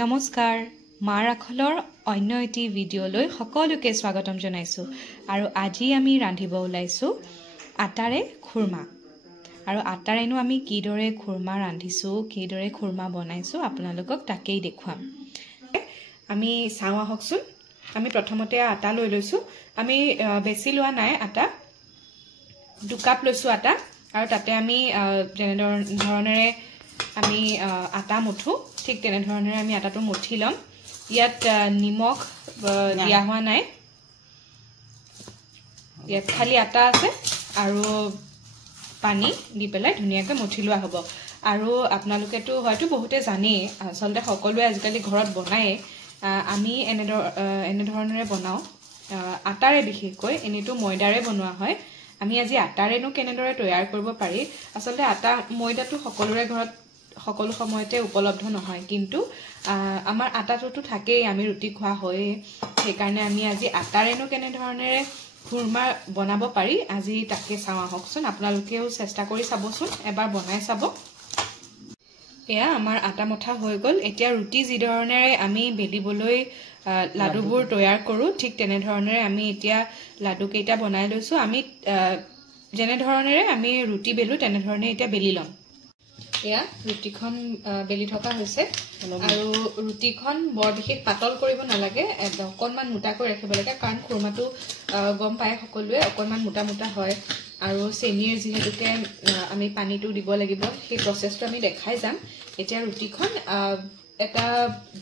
নমস্কাৰ মাৰ আখলৰ অন্য এটি ভিডিঅ'লৈ সকলোকে স্বাগতম জনাইছোঁ আৰু আজি আমি ৰান্ধিব ওলাইছোঁ আটাৰে খুৰমা আৰু আটাৰেনো আমি কিদৰে খুৰমা ৰান্ধিছোঁ কিদৰে খুৰমা বনাইছোঁ আপোনালোকক তাকেই দেখুৱাম আমি চাওঁ আহকচোন আমি প্ৰথমতে আটা লৈ লৈছোঁ আমি বেছি লোৱা নাই আটা 2 কাপ লৈছোঁ আটা আৰু তাতে আমি যেনে ধৰণেৰে আমি আটা মুঠো ঠিক তেনে ধৰণেৰে আমি আটাটো মুঠি লম ইয়াত নিমখ দিয়া হোৱা নাই ইয়াত খালি আটা আছে আৰু পানী দি পেলাই ধুনীয়াকৈ মুঠি লোৱা হ'ব আৰু আপোনালোকেতো হয়তো বহুতে জানে আসলতে সকলোৱে আজিকালি ঘৰত বনায় আমি এনে ধৰণেৰে বনাও আটাৰে বিশেষকৈ এনেটো ময়দাৰে বনোৱা হয় আমি আজি আটাৰেনো কেনেদৰে তৈয়াৰ কৰিব পাৰি আসলতে আটা ময়দাটো সকলোৰে ঘৰত সকলো সময়তে উপলব্ধ নহয় কিন্তু আমাৰ আটাটোতো থাকেই আমি ৰুটি খোৱা হয় সেই কাৰণে আমি আজি আটাৰেনো কেনে ধৰণেৰে খুৰমা বনাব পাৰি আজি তাকে চাওঁ আহকচোন আপোনালোকেও চেষ্টা কৰি চাবচোন এবাৰ বনাই চাব এয়া আমাৰ আটা মঠা হৈ গ'ল এতিয়া ৰুটি যি ধৰণেৰে আমি বেলিবলৈ লাডুবোৰ তৈয়াৰ কৰো ঠিক তেনে ধৰণেৰে আমি এতিয়া লাডু কেইটা বনাই লৈছো আমি যেনে ধৰণেৰে আমি ৰুটি বেলু তেনে ধৰণে এতিয়া বেলি লম এয়া ৰুটিখন বেলি থকা হৈছে আৰু ৰুটিখন বৰ বিশেষ পাতল কৰিব নালাগে অকণমান মোটাকৈ ৰাখিব লাগে কাৰণ খুৰমাটো গম পায় সকলোৱে অকণমান মোটা মোটা হয় আৰু চেনিৰ যিহেতুকে আমি পানীটো দিব লাগিব সেই প্ৰচেছটো আমি দেখাই যাম এতিয়া ৰুটিখন এটা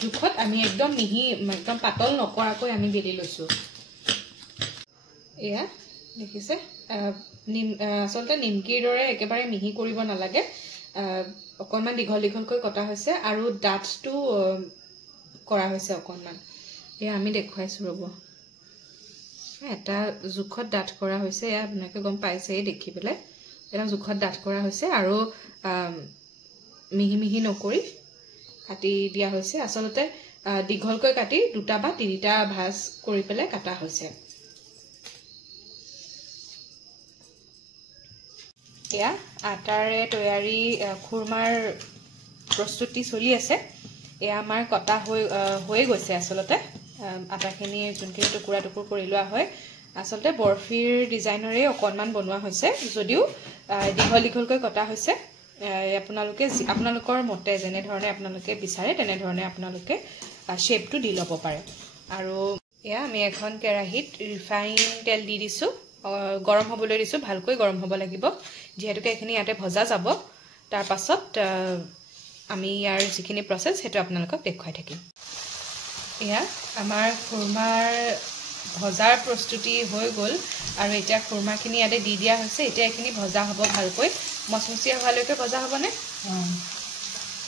জোখত আমি একদম মিহি একদম পাতল নকৰাকৈ আমি বেলি লৈছো এয়া দেখিছে আসলতে নিমকিৰ দৰে একেবাৰে মিহি কৰিব নালাগে অকণমান দীঘল দীঘলকৈ কটা হৈছে আৰু ডাঠটো কৰা হৈছে অকণমান এয়া আমি দেখুৱাইছো ৰ'ব এটা জোখত ডাঠ কৰা হৈছে এয়া আপোনালোকে গম পাইছেই দেখি পেলাই এটা জোখত ডাঠ কৰা হৈছে আৰু মিহি মিহি নকৰি কাটি দিয়া হৈছে আসলতে দীঘলকৈ কাটি 2টা বা 3টা ভাজ কৰি পেলাই কাটা হৈছে এয়া আটাৰে তৈয়াৰী খুৰমাৰ প্ৰস্তুতি চলি আছে এয়া আমাৰ কটা হৈ গৈছে আসলতে আটাখিনি যোনখিনি টুকুৰা টুকুৰ কৰি লোৱা হয় আসলতে বৰফিৰ ডিজাইনৰে অকণমান বনোৱা হৈছে যদিও দীঘল দীঘলকৈ কটা হৈছে আপোনালোকৰ মতে যেনে ধৰণে আপোনালোকে বিচাৰে তেনে ধৰণে আপোনালোকে শেপটো দি ল'ব পাৰে আৰু এয়া আমি এখন কেৰাহীত ৰিফাইন তেল দি দিছোঁ গৰম হ'বলৈ দিছোঁ ভালকৈ গৰম হ'ব লাগিব যেহেতুকে এইখিনি ইয়াতে ভজা যাব তাৰ পাছত আমি ইয়াৰ যিখিনি প্ৰচেছ সেইটো আপোনালোকক দেখুৱাই থাকিম এয়া আমাৰ খুৰমাৰ ভজাৰ প্ৰস্তুতি হৈ গ'ল আৰু এতিয়া খুৰমাখিনি ইয়াতে দি দিয়া হৈছে এতিয়া এইখিনি ভজা হ'ব ভালকৈ মচমচীয়া হোৱালৈকে ভজা হ'বনে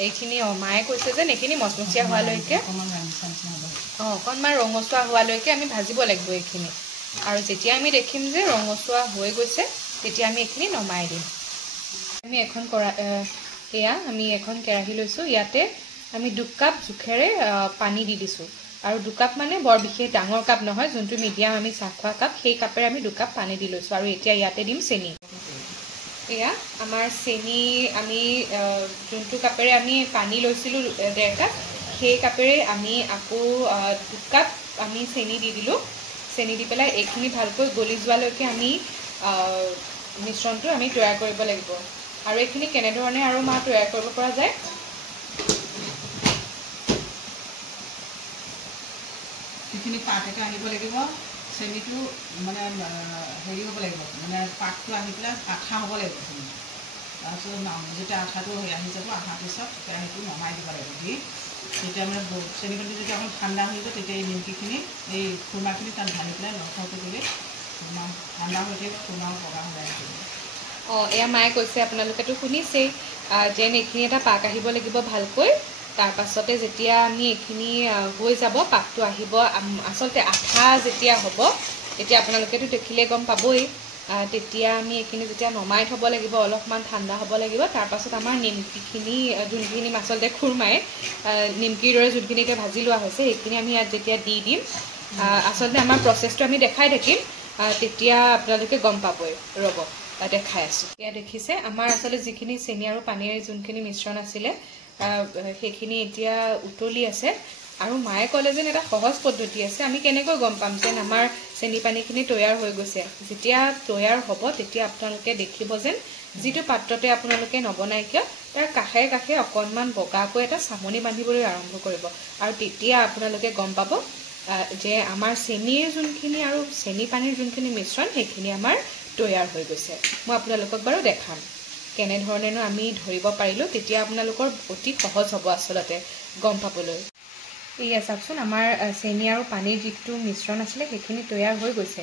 এইখিনি মায়ে কৈছে যে এইখিনি মচমচীয়া হোৱালৈকে অকণমান ৰঙচুৱা হোৱালৈকে আমি ভাজিব লাগিব এইখিনি আৰু যেতিয়া আমি দেখিম যে ৰঙচুৱা হৈ গৈছে তেতিয়া আমি এইখিনি নমাই দিম আমি আমি এখন কেৰাহী লৈছোঁ ইয়াতে আমি 2 কাপ জোখেৰে পানী দি দিছোঁ আৰু 2 কাপ মানে বৰ বিশেষ ডাঙৰ কাপ নহয় যোনটো মিডিয়াম আমি চাহ খোৱা কাপ সেই কাপেৰে আমি 2 কাপ পানী দি লৈছোঁ আৰু এতিয়া ইয়াতে দিম চেনি এয়া আমাৰ চেনি আমি যোনটো কাপেৰে আমি পানী লৈছিলোঁ 1.5 কাপ সেই কাপেৰে আমি আকৌ 2 কাপ আমি চেনি দি দিলোঁ চেনি দি পেলাই এইখিনি ভালকৈ গলি যোৱালৈকে আমি মিশ্ৰণটো আমি তৈয়াৰ কৰিব লাগিব আৰু এইখিনি কেনেধৰণে আৰু তৈয়াৰ কৰিব পৰা যায় এইখিনি পাক এটা আনিব লাগিব চেনিটো মানে হেৰি হ'ব লাগিব মানে পাকটো আহি পেলাই আঠা হ'ব লাগিব তাৰপিছত যেতিয়া আঠাটো আহি যাব অহাৰ পিছত কেৰাহীটো নমাই দিব লাগিব দি তেতিয়া মানে চেনিকণটো যেতিয়া অকণ ঠাণ্ডা হৈ যাব তেতিয়া এই নিমকিখিনি এই খুৰমাখিনি তাত ঢালি পেলাই লঠকৈ দিলে ঠাণ্ডা হৈ থাকিব খুৰমাও বগা হৈ আহিব এয়া মায়ে কৈছে আপোনালোকেতো শুনিছেই যেন এইখিনি এটা পাক আহিব লাগিব ভালকৈ তাৰ পাছতে যেতিয়া আমি এইখিনি হৈ যাব পাকটো আহিব আসলতে আঠা যেতিয়া হ'ব তেতিয়া আপোনালোকেতো দেখিলে গম পাবই তেতিয়া আমি এইখিনি যেতিয়া নমাই থ'ব লাগিব অলপমান ঠাণ্ডা হ'ব লাগিব তাৰ পাছত আমাৰ নিমকিখিনি যোনখিনি আচলতে খুৰমাই নিমকিৰ দৰে যোনখিনি এতিয়া ভাজি লোৱা হৈছে সেইখিনি আমি ইয়াত যেতিয়া দি দিম আসলতে আমাৰ প্ৰচেছটো আমি দেখাই থাকিম তেতিয়া আপোনালোকে গম পাবই ৰ'ব দেখাই আছোঁ এতিয়া দেখিছে আমাৰ আসলে যিখিনি চেনি আৰু পানীৰ যোনখিনি মিশ্ৰণ আছিলে সেইখিনি এতিয়া উতলি আছে আৰু মায়ে ক'লে যেন এটা সহজ পদ্ধতি আছে আমি কেনেকৈ গম পাম যেন আমাৰ চেনি পানীখিনি তৈয়াৰ হৈ গৈছে যেতিয়া তৈয়াৰ হ'ব তেতিয়া আপোনালোকে দেখিব যেন যিটো পাত্ৰতে আপোনালোকে নবনাই কিয় তাৰ কাষে কাষে অকণমান বগাকৈ এটা চামনি বান্ধিবলৈ আৰম্ভ কৰিব আৰু তেতিয়া আপোনালোকে গম পাব যে আমাৰ চেনিৰ যোনখিনি আৰু চেনি পানীৰ যোনখিনি মিশ্ৰণ সেইখিনি আমাৰ তৈয়াৰ হৈ গৈছে মই আপোনালোকক বাৰু দেখাম কেনেধৰণেনো আমি ধৰিব পাৰিলোঁ তেতিয়া আপোনালোকৰ অতি সহজ হ'ব আচলতে গম পাবলৈ এয়া চাওকচোন আমাৰ চেনি আৰু পানীৰ যিটো মিশ্ৰণ আছিলে সেইখিনি তৈয়াৰ হৈ গৈছে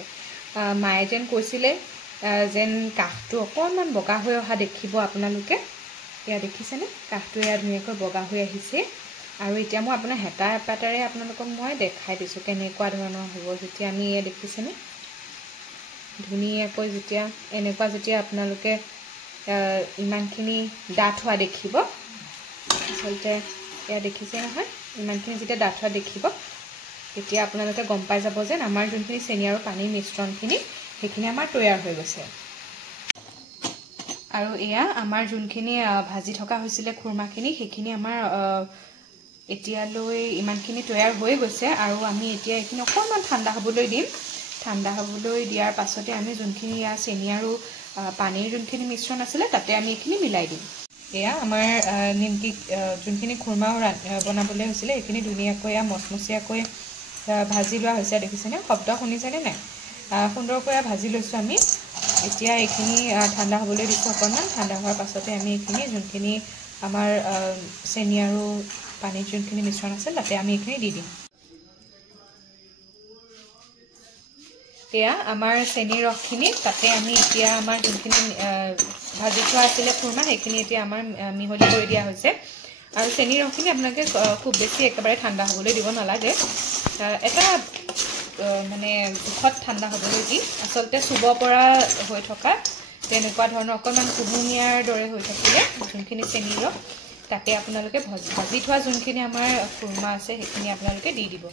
মায়ে যেন কৈছিলে যেন কাঠটো অকণমান বগা হৈ অহা দেখিব আপোনালোকে এয়া দেখিছেনে কাঠটো এয়া ধুনীয়াকৈ বগা হৈ আহিছে আৰু এতিয়া মই আপোনাৰ হেতা এপাতেৰে আপোনালোকক মই দেখাই দিছোঁ কেনেকুৱা ধৰণৰ হ'ব যেতিয়া আমি এয়া দেখিছেনে ধুনীয়াকৈ যেতিয়া এনেকুৱা যেতিয়া আপোনালোকে ইমানখিনি ডাঠ হোৱা দেখিব আচলতে এয়া দেখিছে নহয় ইমানখিনি যেতিয়া ডাঠ হোৱা দেখিব তেতিয়া আপোনালোকে গম পাই যাব যেন আমাৰ যোনখিনি চেনি আৰু পানীৰ মিশ্ৰণখিনি সেইখিনি আমাৰ তৈয়াৰ হৈ গৈছে আৰু এয়া আমাৰ যোনখিনি ভাজি থকা হৈছিলে খুৰমাখিনি সেইখিনি আমাৰ এতিয়ালৈ ইমানখিনি তৈয়াৰ হৈ গৈছে আৰু আমি এতিয়া এইখিনি অকণমান ঠাণ্ডা হ'বলৈ দিম ঠাণ্ডা হ'বলৈ দিয়াৰ পাছতে আমি যোনখিনি চেনি আৰু পানীৰ যোনখিনি মিশ্ৰণ আছিলে তাতে আমি এইখিনি মিলাই দিম এয়া আমাৰ নিমকি যোনখিনি খুৰমা বনাবলৈ হৈছিলে এইখিনি ধুনীয়াকৈ মচমচীয়াকৈ ভাজি লোৱা হৈছে দেখিছেনে শব্দ শুনিছেনে নাই সুন্দৰকৈ ভাজি লৈছোঁ আমি এতিয়া এইখিনি ঠাণ্ডা হ'বলৈ দিছোঁ অকণমান ঠাণ্ডা হোৱাৰ পাছতে আমি এইখিনি যোনখিনি আমাৰ চেনি আৰু পানীৰ যোনখিনি মিশ্ৰণ আছে তাতে আমি এইখিনি দি দিম এয়া আমাৰ চেনিৰ ৰসখিনি তাতে আমি এতিয়া আমাৰ যোনখিনি ভাজি থোৱা আছিলে খুৰমা সেইখিনি এতিয়া আমাৰ মিহলি কৰি দিয়া হৈছে আৰু চেনিৰ ৰসখিনি আপোনালোকে খুব বেছি একেবাৰে ঠাণ্ডা হ'বলৈ দিব নালাগে এটা মানে জোখত ঠাণ্ডা হ'বলৈ দি আচলতে চুব পৰা হৈ থকা তেনেকুৱা ধৰণৰ অকণমান কুহুমীয়াৰ দৰে হৈ থাকিলে যোনখিনি চেনিৰ ৰস তাতে আপোনালোকে ভাজি থোৱা যোনখিনি আমাৰ খুৰমা আছে সেইখিনি আপোনালোকে দি দিব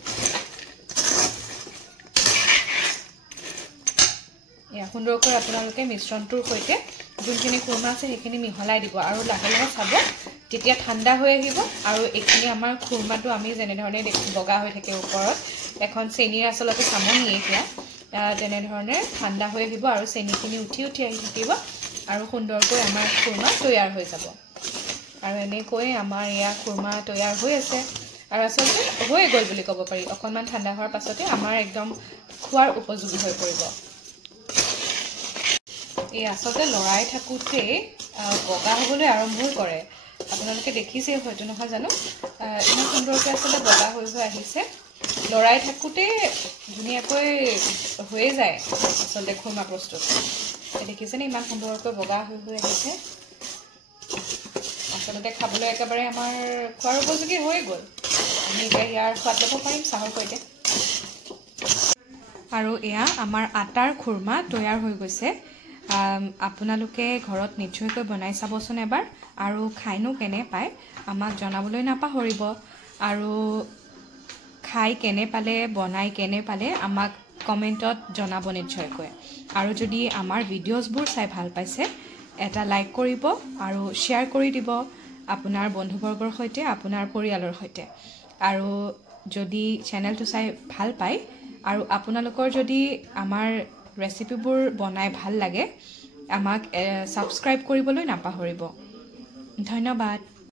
এয়া সুন্দৰকৈ আপোনালোকে মিশ্ৰণটোৰ সৈতে যোনখিনি খুৰমা আছে সেইখিনি মিহলাই দিব আৰু লাহে লাহে চাব যেতিয়া ঠাণ্ডা হৈ আহিব আৰু এইখিনি আমাৰ খুৰমাটো আমি যেনেধৰণে বগা হৈ থাকে ওপৰত এখন চেনিৰ আচলতে চামনি এতিয়া তেনেধৰণে ঠাণ্ডা হৈ আহিব আৰু চেনিখিনি উঠি উঠি আহি থাকিব আৰু সুন্দৰকৈ আমাৰ খুৰমা তৈয়াৰ হৈ যাব আৰু এনেকৈ আমাৰ এয়া খুৰমা তৈয়াৰ হৈ আছে আৰু আচলতে হৈ গ'ল বুলি ক'ব পাৰি অকণমান ঠাণ্ডা হোৱাৰ পাছতে আমাৰ একদম খোৱাৰ উপযোগী হৈ পৰিব এই আচলতে লৰাই থাকোঁতে বগা হ'বলৈ আৰম্ভ কৰে আপোনালোকে দেখিছে হয়তো নহয় জানো ইমান সুন্দৰকৈ আচলতে বগা হৈ হৈ আহিছে লৰাই থাকোঁতে ধুনীয়াকৈ হৈয়ে যায় আচলতে খুৰমা প্ৰস্তুত দেখিছেনে ইমান সুন্দৰকৈ বগা হৈ হৈ আহিছে আচলতে খাবলৈ একেবাৰে আমাৰ খোৱাৰ উপযোগী হৈ গ'ল আমি এতিয়া ইয়াৰ সোৱাদ ল'ব পাৰিম চাহৰ সৈতে আৰু এয়া আমাৰ আটাৰ খুৰমা তৈয়াৰ হৈ গৈছে আপোনালোকে ঘৰত নিশ্চয়কৈ বনাই চাবচোন এবাৰ আৰু খাইনো কেনে পায় আমাক জনাবলৈ নাপাহৰিব আৰু খাই কেনে পালে বনাই কেনে পালে আমাক কমেণ্টত জনাব নিশ্চয়কৈ আৰু যদি আমাৰ ভিডিঅ'জবোৰ চাই ভাল পাইছে এটা লাইক কৰিব আৰু শ্বেয়াৰ কৰি দিব আপোনাৰ বন্ধুবৰ্গৰ সৈতে আপোনাৰ পৰিয়ালৰ সৈতে আৰু যদি চেনেলটো চাই ভাল পায় আৰু আপোনালোকৰ যদি আমাৰ ৰেচিপিবোৰ বনাই ভাল লাগে আমাক সাবস্ক্ৰাইব কৰিবলৈ নাপাহৰিব ধন্যবাদ